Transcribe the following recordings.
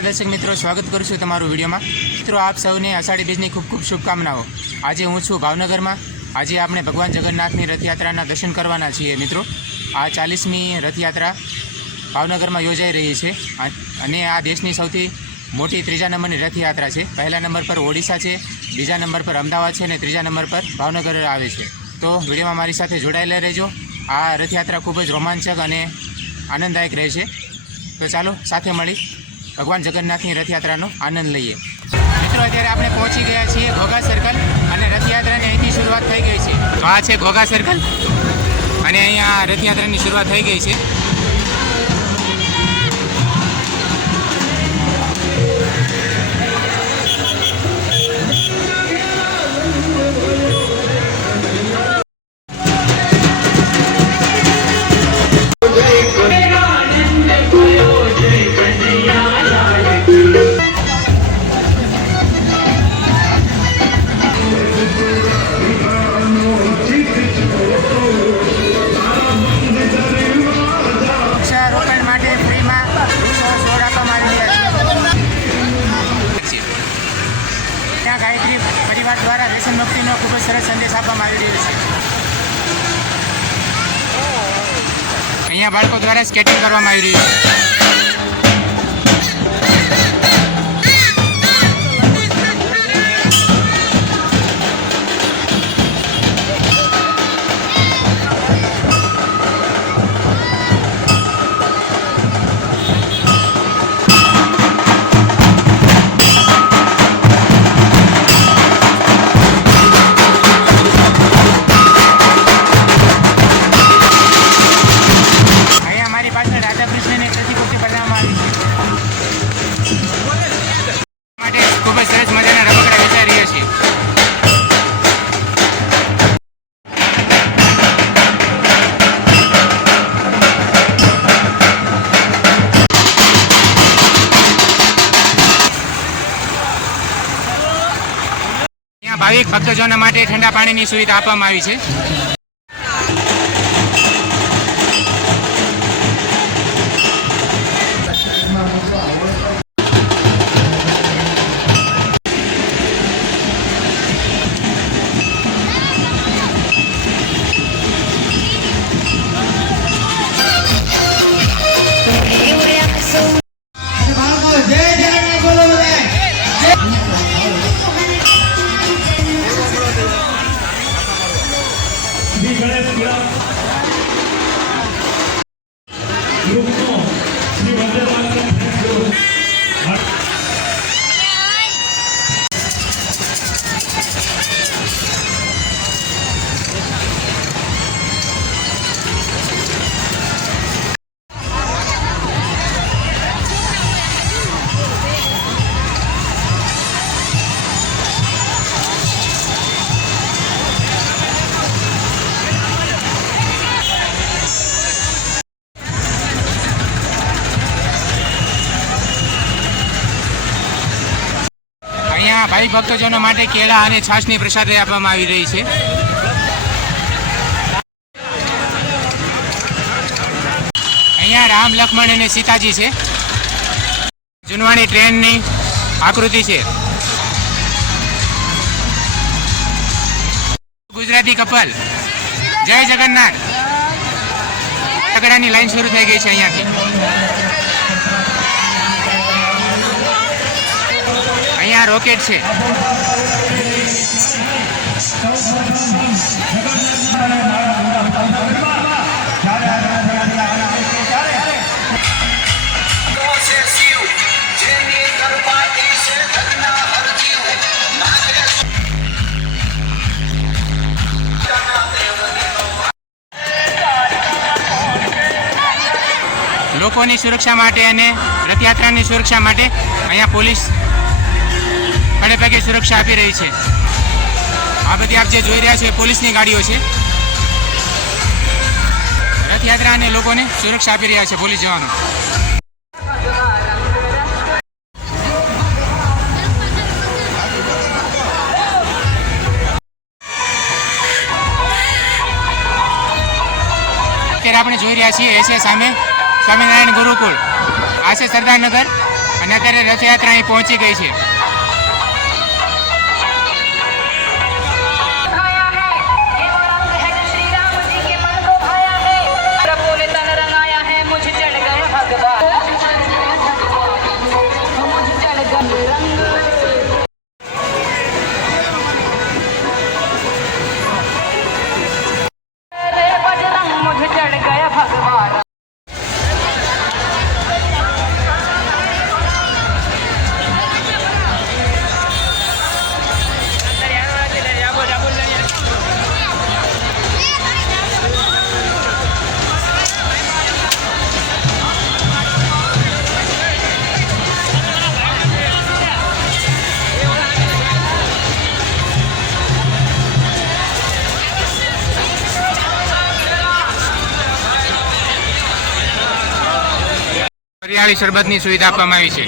नमस्कार दर्शक मित्रों, स्वागत करूँ छूँ तमारू विडियो में। मित्रों, आप सौने आषाढ़ी बीजनी खूब खूब शुभकामनाओं। आज हूँ छूँ भावनगर में। आज आपणे भगवान जगन्नाथनी रथयात्राना दर्शन करवाना छीए। मित्रों, आ 40मी रथयात्रा भावनगर में योजाई रही है अने आ देशनी सौथी मोटी त्रीजा नंबरनी रथयात्रा है। पहला नंबर पर ओडिशा है, बीजा नंबर पर अमदावाद है, तीजा नंबर पर भावनगर आवे छे। तो विडियो में मारी साथे जोड़ायेला रहेजो। आ रथयात्रा खूब ज रोमांचक अने आनंददायक रहेशे। तो चलो साथे मळी भगवान जगन्नाथनी रथयात्रानो आनंद लईए। मित्रों, अत्यारे आपणे पहोंची गया छीए घोघा सर्कल अने रथयात्रानी અહીંથી शुरुआत થઈ ગઈ છે। તો આ છે ઘોઘા સર્કલ અને અહીંયા રથયાત્રાની શરૂઆત થઈ ગઈ છે। गायत्री परिवार द्वारा व्यसन मुक्तिनो खूब सरस संदेश आपवामां आवी रह्यो छे। अहींया बाळको द्वारा स्केटिंग करवामां आवी रह्युं छे। खूब सरस मजाना रमकड़ा वेचाई रह्या छे। अहींया भाविक भक्तजनो माटे ठंडा पाणीनी सुविधा आपवामां आवी छे। भाई भक्तजनों माटे केला अने छाशनी प्रसादी आपवामां आवी रही है। अहींया राम लक्ष्मण अने सीताजी है। जूनवाणी ट्रेननी आकृति है। गुजराती कपल जय जगन्नाथ तगड़ानी लाइन शुरू थई गई है। अहींयाथी अहींया रॉकेट है। लोकोनी सुरक्षा माटे अने रथयात्रानी सुरक्षा माटे अहींया पोलीस खड़े पगे सुरक्षा आपी रही है। आ बधी आप जे जोई रह्या छो पोलीसनी गाड़ीओ छे। रथयात्रा अने लोकोने सुरक्षा आपी रह्या छे पोलीस जवानो। અત્યારે આપણે જોઈ રહ્યા છીએ એ છે સામે સ્વામિનારાયણ ગુરુકુળ, આ છે સરદારનગર અને અત્યારે રથયાત્રા અહીં પહોંચી ગઈ છે. વરિયાળી શરબતની સુવિધા આપવામાં આવી છે.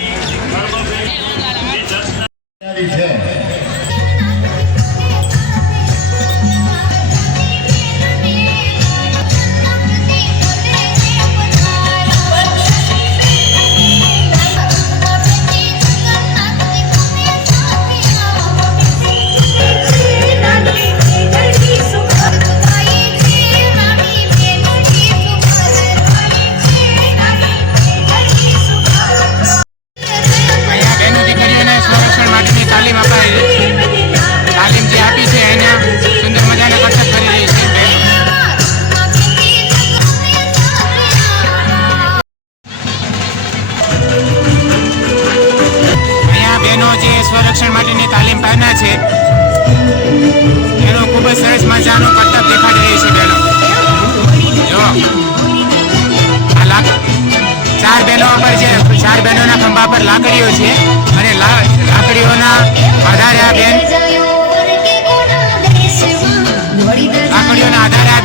સ્વરક્ષણ માટેની તાલીમ પામના છે એનું ખૂબ જ સરસ મજાનું કરતબ દેખાડી રહી છે બહેનો. જો આ 4 બહેનો પર છે, 4 બહેનોના ખંભા પર લાકડીઓ છે અને લાકડીઓના આધારે આ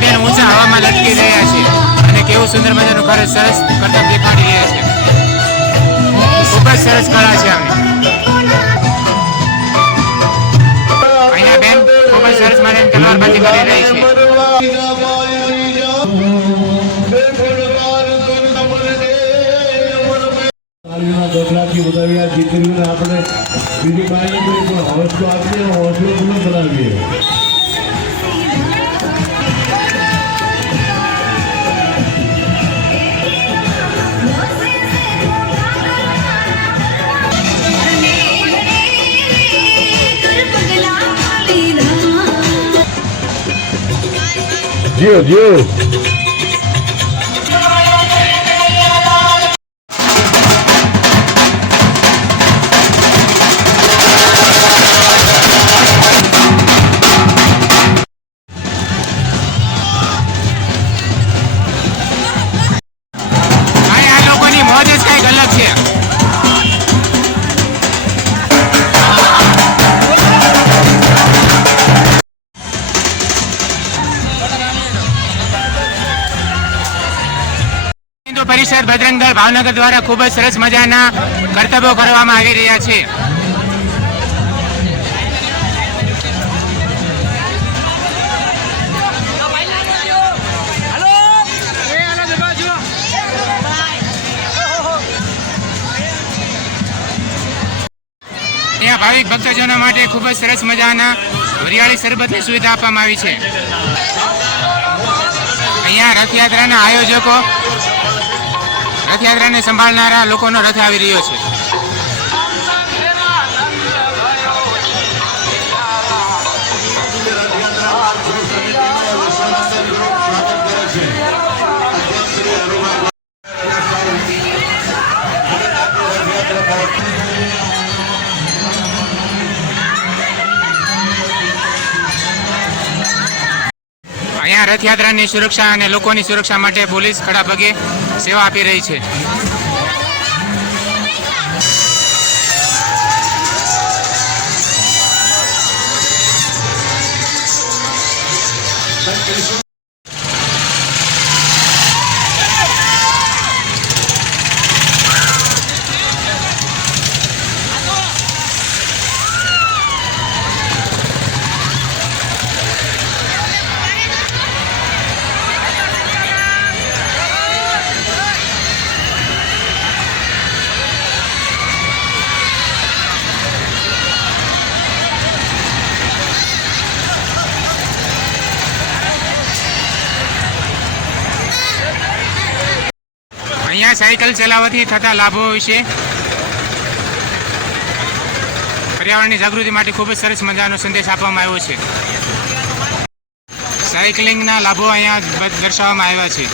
બેન ઊંચા હવામાં લટકી રહ્યા છે અને કેવું સુંદર મજાનું સરસ કરતબ દેખાડી રહ્યા છે. ખૂબ જ સરસ કળા છે આમની. સરસ માની તલવારબાજી કરી રહી છે. દોખલાથી ઉદાવી આ દીકરીઓને આપણે બીજી પાણી પણ હોસ્લો આપીએ, હોસ્લો ન બનાવીએ. જીઓ જીઓ આ લોકોની મોજ જ કંઈક અલગ છે. પરિષદ બજરંગ દળ ભાવનગર દ્વારા ખૂબ જ સરસ મજાના કરતબો કરવામાં આવી રહ્યા છે. અહીંયા ભાવિક ભક્તજનો માટે ખૂબ જ સરસ મજાના વરિયાળી શરબતની સુવિધા આપવામાં આવી છે. અહીંયા રથયાત્રાના આયોજકો રથયાત્રાને સંભાળનારા લોકોનો રથ આવી રહ્યો છે. અહીંયા રથયાત્રાની સુરક્ષા અને લોકોની સુરક્ષા માટે પોલીસ ખડા પગે સેવા આપી રહી છે. અહીંયા સાયકલ ચલાવવાથી થતા લાભો વિશે પર્યાવરણની જાગૃતિ માટે ખૂબ જ સરસ મજાનો સંદેશ આપવામાં આવ્યો છે. સાયકલિંગના લાભો અહીંયા દર્શાવવામાં આવ્યા છે.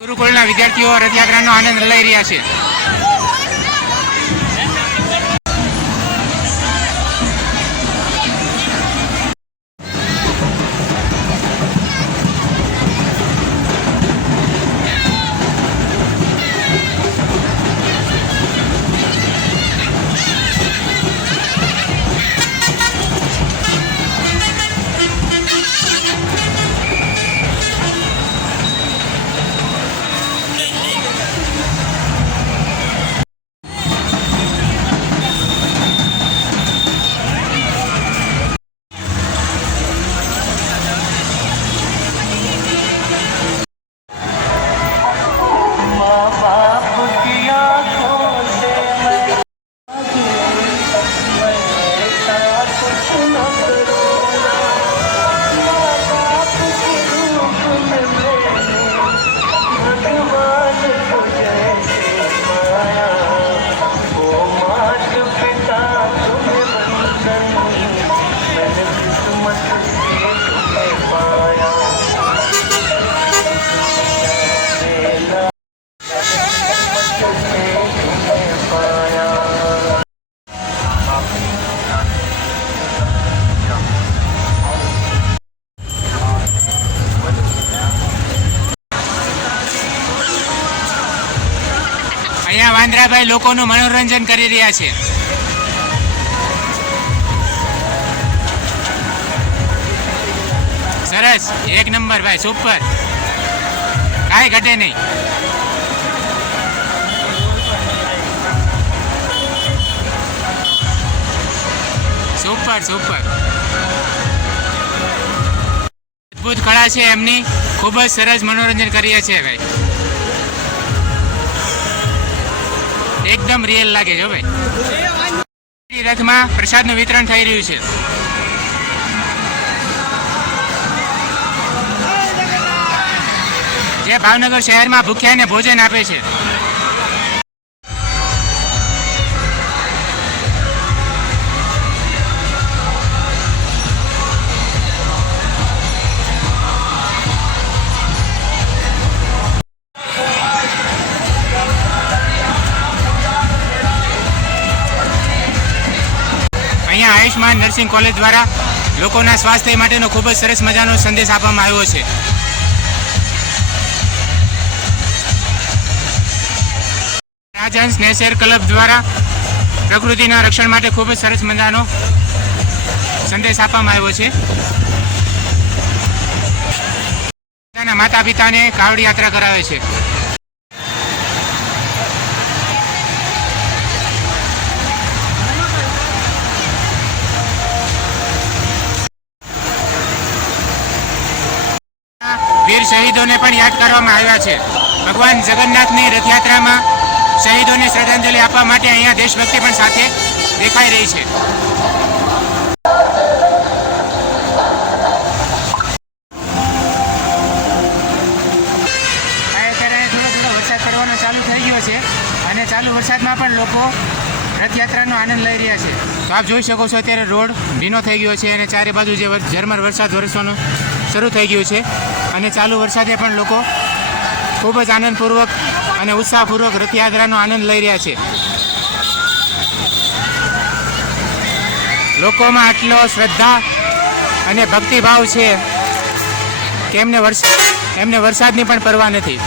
ગુરુકુળના વિદ્યાર્થીઓ રથયાત્રાનો આનંદ લઈ રહ્યા છે. અહીંયા વાંદરાભાઈ લોકોનું મનોરંજન કરી રહ્યા છે. સરસ, એક નંબર ભાઈ, સુપર, કાંઈ ઘટે નહીં. Super super. અદ્ભુત કળા છે એમની, ખૂબ જ સરસ મનોરંજન કરીએ છીએ ભાઈ. એકદમ રિયલ લાગે છે ભાઈ. રથમાં પ્રસાદનું વિતરણ થઈ રહ્યું છે. જે ભાવનગર શહેરમાં ભૂખ્યાને ભોજન આપે છે. અહીંયા આયુષ્માન નર્સિંગ કોલેજ દ્વારા લોકોના સ્વાસ્થ્ય માટેનો ખૂબ જ સરસ મજાનો સંદેશ આપવામાં આવ્યો છે. રાજહંસ નેચર ક્લબ દ્વારા પ્રકૃતિના રક્ષણ માટે ખૂબ જ સરસ મજાનો સંદેશ આપવામાં આવ્યો છે. પોતાના માતા પિતાને કાવડ યાત્રા કરાવે છે. વીર શહીદોને પણ યાદ કરવામાં આવ્યા છે. ભગવાન જગન્નાથની રથયાત્રામાં શહીદોને શ્રદ્ધાંજલિ આપવા માટે અહીંયા દેશભક્તિ પણ સાથે દેખાઈ રહી છે. અત્યારે થોડો થોડો વરસાદ પડવાનો ચાલુ થઈ ગયો છે અને ચાલુ વરસાદમાં પણ લોકો રથયાત્રાનો આનંદ લઈ રહ્યા છે. તો આપ જોઈ શકો છો અત્યારે રોડ ભીનો થઈ ગયો છે અને ચારે બાજુ જે ઝરમર વરસાદ વરસવાનો શરૂ થઈ ગયું છે અને ચાલુ વરસાદે પણ લોકો ખૂબ જ આનંદપૂર્વક અને ઉત્સાહપૂર્વક રથયાત્રાનો આનંદ લઈ રહ્યા છે. લોકોમાં આટલો શ્રદ્ધા અને ભક્તિભાવ છે કે એમને વરસાદની પણ પરવા નથી.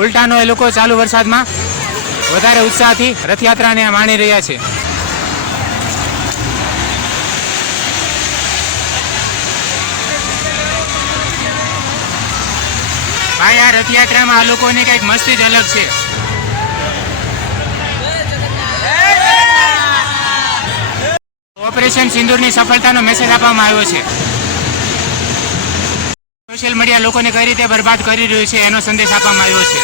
ઉલટાનો એ લોકો ચાલુ વરસાદમાં વધારે ઉત્સાહથી રથયાત્રાને માણી રહ્યા છે. ભાઈ આ રથયાત્રામાં આ લોકોની કંઈક મસ્તી જ અલગ છે. ઓપરેશન સિંદૂરની સફળતાનો મેસેજ આપવામાં આવ્યો છે. સોશિયલ મીડિયા લોકોને કઈ રીતે બરબાદ કરી રહ્યું છે એનો સંદેશ આપવામાં આવ્યો છે.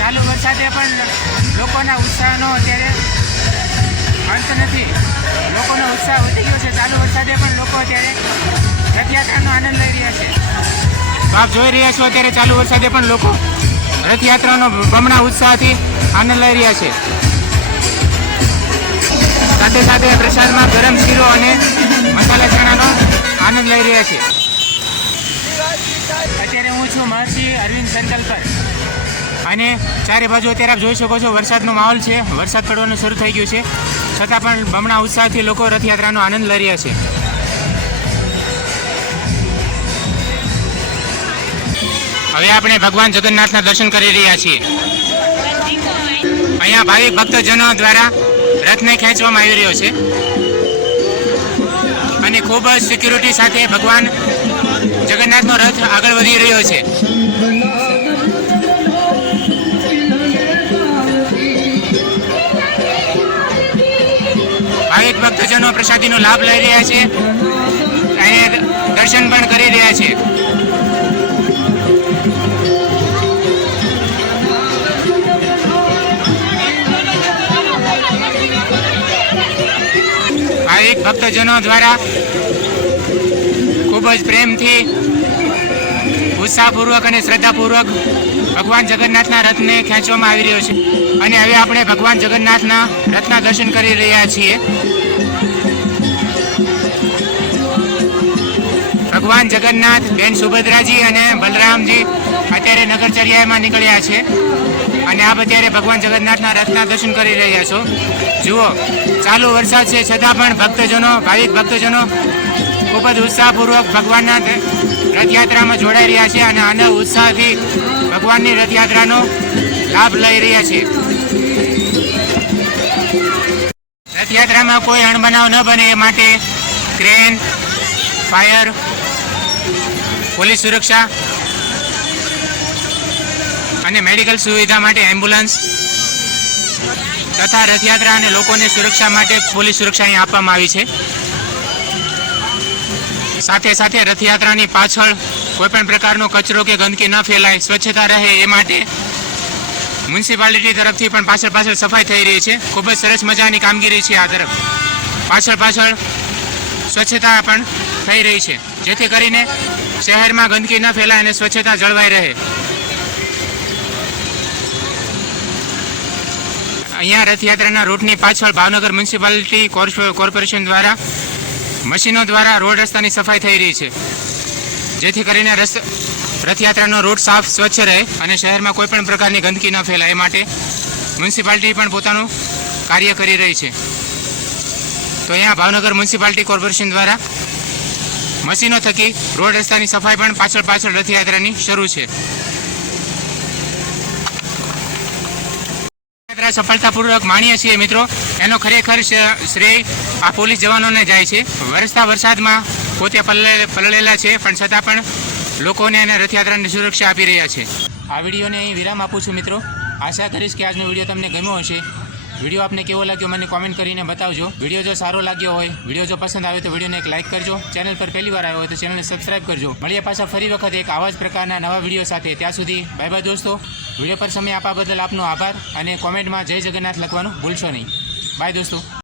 ચાલુ વરસાદે પણ લોકોના ઉત્સાહનો અત્યારે અંત નથી. લોકોનો ઉત્સાહ વધી ગયો છે. ચાલુ વરસાદે પણ લોકો અત્યારે રથયાત્રાનો આનંદ લઈ રહ્યા છે. તો આપ જોઈ રહ્યા છો અત્યારે ચાલુ વરસાદે પણ લોકો રથયાત્રાનો બમણા ઉત્સાહથી આનંદ લઈ રહ્યા છે. સાથે સાથે પ્રસાદમાં ગરમ શીરો અને મસાલા ચણાનો આનંદ લઈ રહ્યા છે. અત્યારે હું છું મહર્ષિ અરવિંદ સર્કલ પર અને ચારે બાજુ અત્યારે આપ જોઈ શકો છો વરસાદનો માહોલ છે. વરસાદ પડવાનું શરૂ થઈ ગયું છે છતાં પણ બમણા ઉત્સાહથી લોકો રથયાત્રાનો આનંદ લઈ રહ્યા છે. હવે આપણે ભગવાન જગન્નાથના દર્શન કરી રહ્યા છીએ. અહીંયા ભાવિક ભક્તજનો દ્વારા રથને ખેંચવામાં આવી રહ્યો છે અને ખૂબ જ સિક્યુરિટી સાથે ભગવાન જગન્નાથનો રથ આગળ વધી રહ્યો છે. ભાવિક ભક્તજનો પ્રસાદીનો લાભ લઈ રહ્યા છે અને દર્શન પણ કરી રહ્યા છે. ભાવિક ભક્તજનો દ્વારા ખૂબ જ પ્રેમથી ઉત્સાહપૂર્વક અને શ્રદ્ધાપૂર્વક ભગવાન જગન્નાથના રથને ખેંચવામાં આવી રહ્યો છે અને હવે આપણે ભગવાન જગન્નાથના રથના દર્શન કરી રહ્યા છીએ. ભગવાન જગન્નાથ, બેન સુભદ્રાજી અને બલરામજી અત્યારે નગરચર્યામાં નીકળ્યા છે અને આપ અત્યારે ભગવાન જગન્નાથના રથના દર્શન કરી રહ્યા છો. જુઓ, ચાલુ વરસાદ છે છતાં પણ ભક્તજનો, ભાવિક ભક્તજનો ખૂબ જ ઉત્સાહપૂર્વક ભગવાનના રથયાત્રામાં જોડાઈ રહ્યા છે અને આનંદ ઉત્સાહથી ભગવાનની રથયાત્રાનો લાભ લઈ રહ્યા છે. રથયાત્રામાં કોઈ અણબનાવ ન બને એ માટે ક્રેન, ફાયર, પોલીસ સુરક્ષા અને મેડિકલ સુવિધા માટે એમ્બ્યુલન્સ તથા રથયાત્રા અને લોકોની સુરક્ષા માટે પોલીસ સુરક્ષા અહીં આપવામાં આવી છે. સાથે સાથે રથયાત્રાની પાછળ કોઈપણ પ્રકારનો કચરો કે ગંદકી ન ફેલાય, સ્વચ્છતા રહે એ માટે મ્યુનિસિપાલિટી તરફથી પણ પાછળ સફાઈ થઈ રહી છે. ખૂબ જ સરસ મજાની કામગીરી છે. આ તરફ પાછળ સ્વચ્છતા પણ થઈ રહી છે, જેથી કરીને શહેરમાં ગંદકી ન ફેલાય અને સ્વચ્છતા જળવાઈ રહે. અહીંયા રથયાત્રાના રૂટની પાછળ ભાવનગર મ્યુનિસિપાલિટી કોર્પોરેશન દ્વારા મશીનો દ્વારા રોડ રસ્તાની સફાઈ થઈ રહી છે, જેથી કરીને રથયાત્રાનો રૂટ સાફ સ્વચ્છ રહે અને શહેરમાં કોઈ પણ પ્રકારની ગંદકી ન ફેલાય એ માટે મ્યુનિસિપાલિટી પણ પોતાનું કાર્ય કરી રહી છે. તો અહીંયા ભાવનગર મ્યુનિસિપાલિટી કોર્પોરેશન દ્વારા મશીનો થકી રોડ રસ્તાની સફાઈ પણ પાછળ રથયાત્રાની શરૂ છે. યાત્રા સફળતાપૂર્વક માણીએ છીએ મિત્રો, એનો ખરેખર શ્રેય આ પોલીસ જવાનોને જાય છે. વરસતા વરસાદમાં પોતે પલળેલા છે, પણ છતાં પણ લોકોને અને રથયાત્રાની સુરક્ષા આપી રહ્યા છે. આ વિડીયોને અહીં વિરામ આપું છું મિત્રો. આશા કરીશ કે આજનો વિડીયો તમને ગમ્યો હશે. વિડીયો આપને કેવો લાગ્યો મને કોમેન્ટ કરીને બતાવજો. વિડીયો જો સારો લાગ્યો હોય, વિડીયો જો પસંદ આવે તો વિડીયોને એક લાઇક કરજો. ચેનલ પર પહેલી વાર આવ્યો હોય તો ચેનલને સબસ્ક્રાઇબ કરજો. મળીએ પાછા ફરી વખત એક આવા જ પ્રકારના નવા વિડીયો સાથે. ત્યાં સુધી બાય બાય દોસ્તો. વિડીયો પર સમય આપવા બદલ આપનો આભાર અને કોમેન્ટમાં જય જગન્નાથ લખવાનું ભૂલશો નહીં. બાય દોસ્તો.